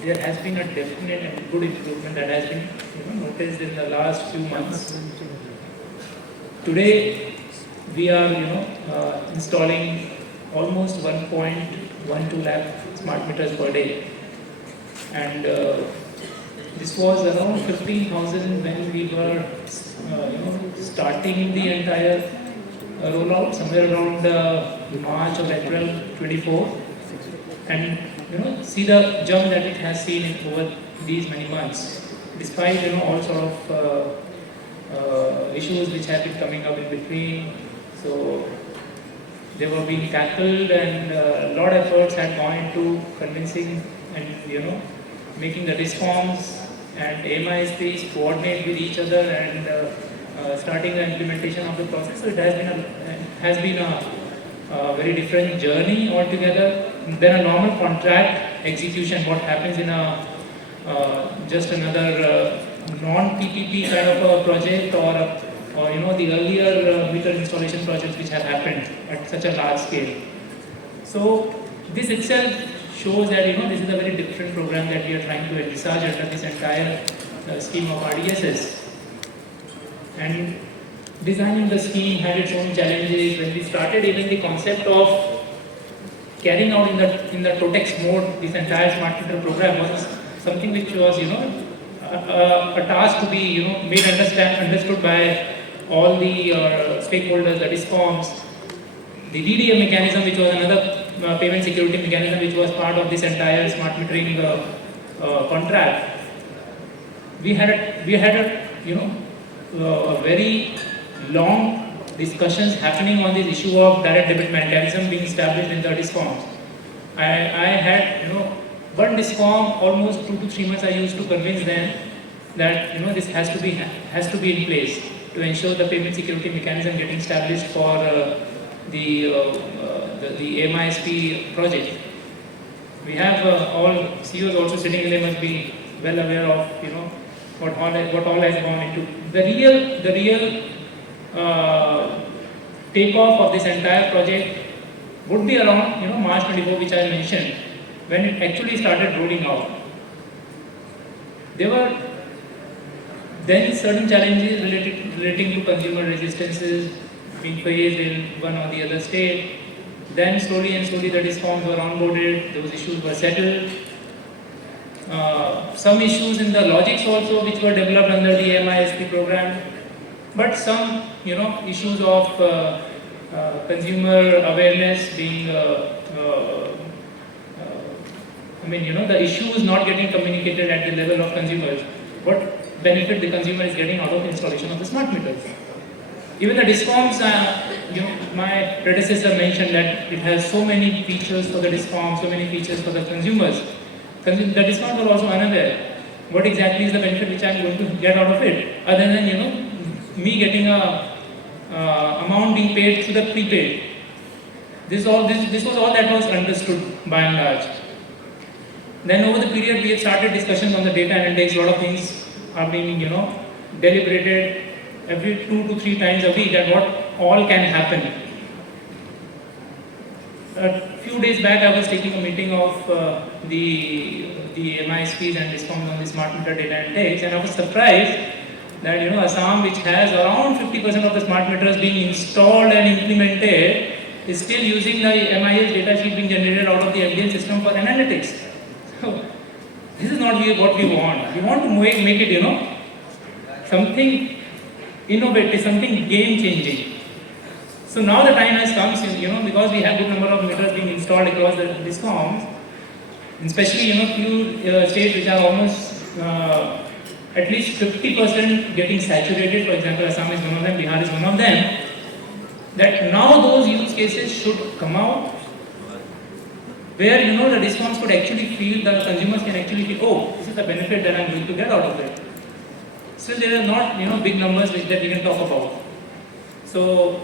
there has been a definite and good improvement that has been noticed in the last few months. Today, we are installing almost 1.12 lakh smart meters per day, and this was around 15,000 when we were starting the entire rollout, somewhere around March or April 24, and see the jump that it has seen in over these many months, despite all sort of issues which have been coming up in between. So they were being tackled, and a lot of efforts had gone into convincing and making the DISCOMs and AMISPs coordinate with each other and starting the implementation of the process. So it has been a very different journey altogether than a normal contract execution. What happens in a just another non-PPP kind of a project, or the earlier meter installation projects which have happened at such a large scale. So this itself shows that this is a very different program that we are trying to envisage under this entire scheme of RDSS. And designing the scheme had its own challenges. When we started, even the concept of carrying out in the TOTEX mode this entire smart meter program was something which was a task to be made understood by all the stakeholders, the DISCOMs, the DDM mechanism, which was another payment security mechanism which was part of this entire smart metering contract. We had a very long discussions happening on this issue of direct debit mechanism being established in the DISCOMs. I had one DISCOM, almost 2 to 3 months I used to convince them that this has to be in place to ensure the payment security mechanism getting established for the AMISP project. We have all CEOs also sitting here, they must be well aware of what all has gone into. The real takeoff of this entire project would be around March 24, which I mentioned, when it actually started rolling out. There were then certain challenges relating to consumer resistances being faced in one or the other state. Then slowly the DISCOMs were onboarded, those issues were settled. Some issues in the logics also which were developed under the AMISP program, but some issues of consumer awareness being the issues not getting communicated at the level of consumers. What benefit the consumer is getting out of the installation of the smart meters. Even the DISCOMs, my predecessor mentioned that it has so many features for the DISCOMs, so many features for the consumers. The DISCOMs are also unaware what exactly is the benefit which I am going to get out of it, other than me getting a amount being paid through the prepaid. This was all that was understood by and large. Then over the period we had started discussions on the data analytics. A lot of things are being deliberated every 2 to 3 times a week at what all can happen. A few days back I was taking a meeting of the MISPs and DISCOMs on the smart meter data analytics, and I was surprised that Assam, which has around 50% of the smart meters being installed and implemented, is still using the MIS data sheet being generated out of the MDL system for analytics. So this is not what we want. We want to make it something innovative, something game changing. So now the time has come, because we have a good number of meters being installed across the DISCOMs, especially few states which are almost at least 50% getting saturated. For example, Assam is one of them, Bihar is one of them. That now those use cases should come out, where the DISCOMs could actually feel, the consumers can actually feel, oh, this is the benefit that I'm going to get out of it. Still, there are not big numbers that we can talk about. So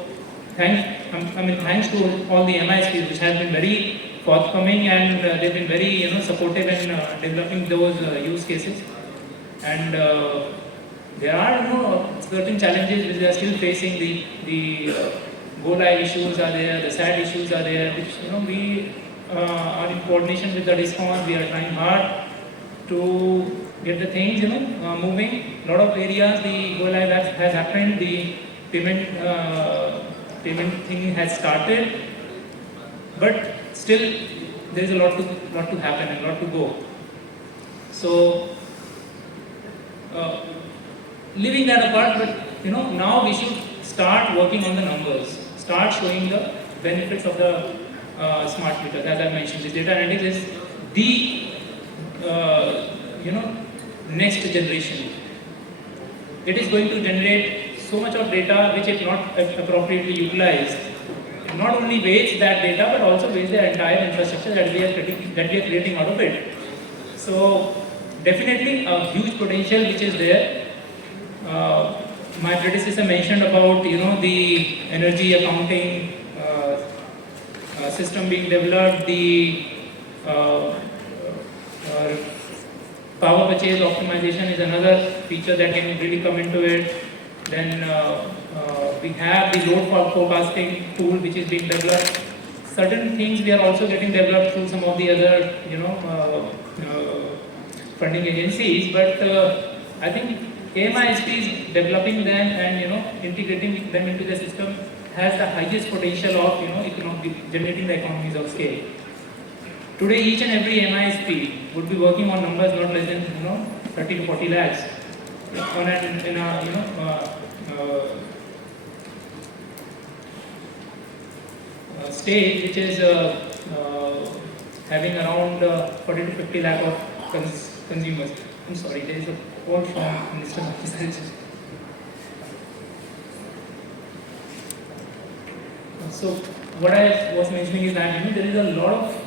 thanks to all the MISPs which have been very forthcoming, and they've been very supportive in developing those use cases. And there are certain challenges which they are still facing. The go-live issues are there, the SAT issues are there, which we are in coordination with the DISCOMs. We are trying hard to get the things moving. A lot of areas the go live has happened. The payment thing has started, but still there is a lot to happen and a lot to go. So leaving that apart, but now we should start working on the numbers, start showing the benefits of the smart meters. As I mentioned, this data analytics is the next generation. It is going to generate so much of data which is not appropriately utilized. It not only wastes that data, but also wastes the entire infrastructure that we are creating out of it. So definitely a huge potential which is there. My predecessor mentioned about the energy accounting system being developed, the power purchase optimization is another feature that can really come into it. Then we have the load forecasting tool which is being developed. Certain things we are also getting developed through some of the other funding agencies, but I think AMISP is developing them and integrating them into the system has the highest potential of generating the economies of scale. Today, each and every MISP would be working on numbers not less than 30 to 40 lakhs on stage which is having around 40 to 50 lakh of consumers. I'm sorry, there is a call from Minister Office. So what I was mentioning is that there is a lot of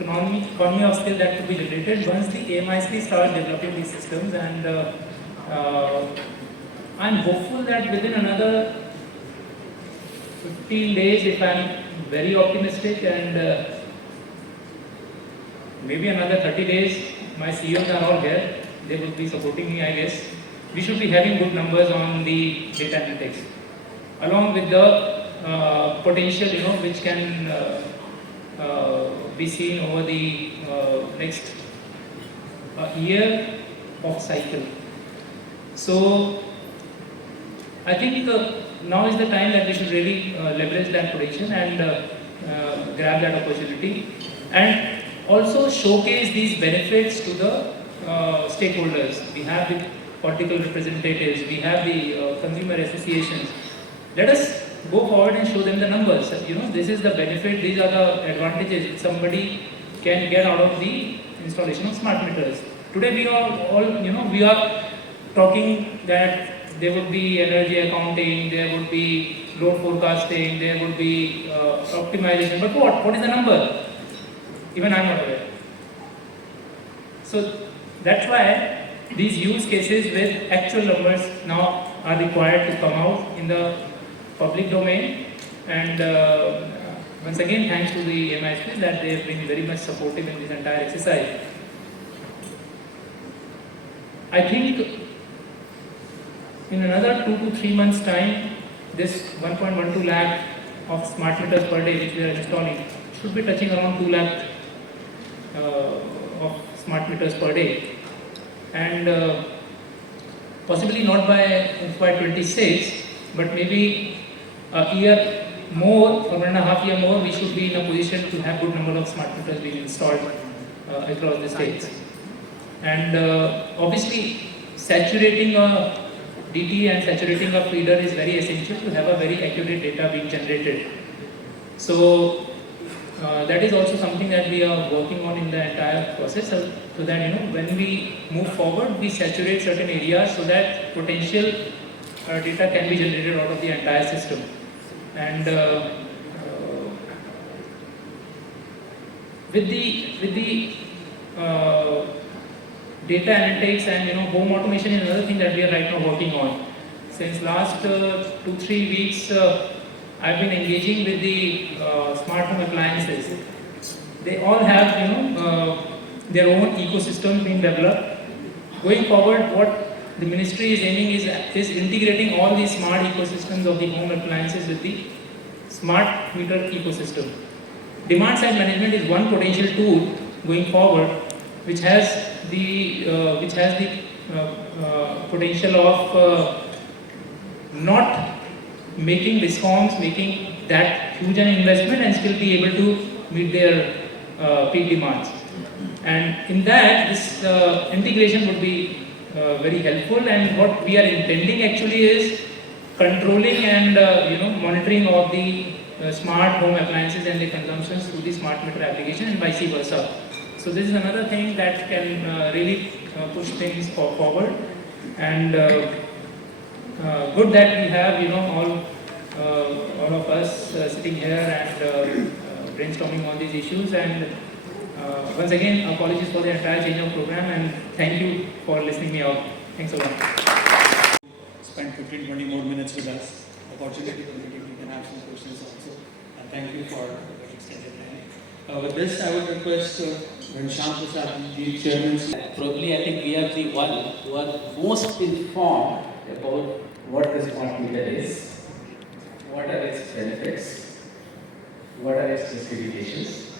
economy of scale that could be generated once the AMISP starts developing these systems, and I'm hopeful that within another 15 days, if I'm very optimistic, and maybe another 30 days, my CEOs are all here, they will be supporting me, I guess. We should be having good numbers on the data analytics, along with the potential, which can be seen over the next year of cycle. So I think now is the time that we should really leverage that potential and grab that opportunity, and also showcase these benefits to the stakeholders. We have the political representatives, we have the consumer associations. Let us go forward and show them the numbers. This is the benefit, these are the advantages somebody can get out of the installation of smart meters. Today we are we are talking that there would be energy accounting, there would be load forecasting, there would be optimization, but what is the number? Even I'm not aware. So that's why these use cases with actual numbers now are required to come out in the public domain, and once again thanks to the MISPs that they have been very much supportive in this entire exercise. I think in another 2 to 3 months time, this 1.12 lakh of smart meters per day which we are installing should be touching around 2 lakh of smart meters per day, and possibly not by FY26, but maybe a year more or 1.5 years more, we should be in a position to have good number of smart meters being installed across the states. And obviously saturating a DT and saturating a feeder is very essential to have a very accurate data being generated. So that is also something that we are working on in the entire process, so that when we move forward, we saturate certain areas so that potential data can be generated out of the entire system. And with the data analytics and home automation is another thing that we are right now working on. Since last 2-3 weeks, I've been engaging with the smart home appliances. They all have their own ecosystem being developed. Going forward, what the ministry is aiming is integrating all these smart ecosystems of the home appliances with the smart meter ecosystem. Demand side management is one potential tool going forward which has the potential of not making discoms making that huge an investment and still be able to meet their peak demands. And in that, this integration would be very helpful. And what we are intending actually is controlling and monitoring of the smart home appliances and the consumptions through the smart meter application and vice versa. So this is another thing that can really push things forward. And good that we have all of us sitting here and brainstorming on these issues. And once again, apologies for the entire change of program, and thank you for listening me out. Thanks a lot. Spend 15-20 more minutes with us. Opportunity to we can have some questions also. And thank you for the extended time. With this, I would request Shyam Prasad, the chairman. Probably, I think we are the one who are most informed about what the smart meter is, what are its benefits, what are its specifications,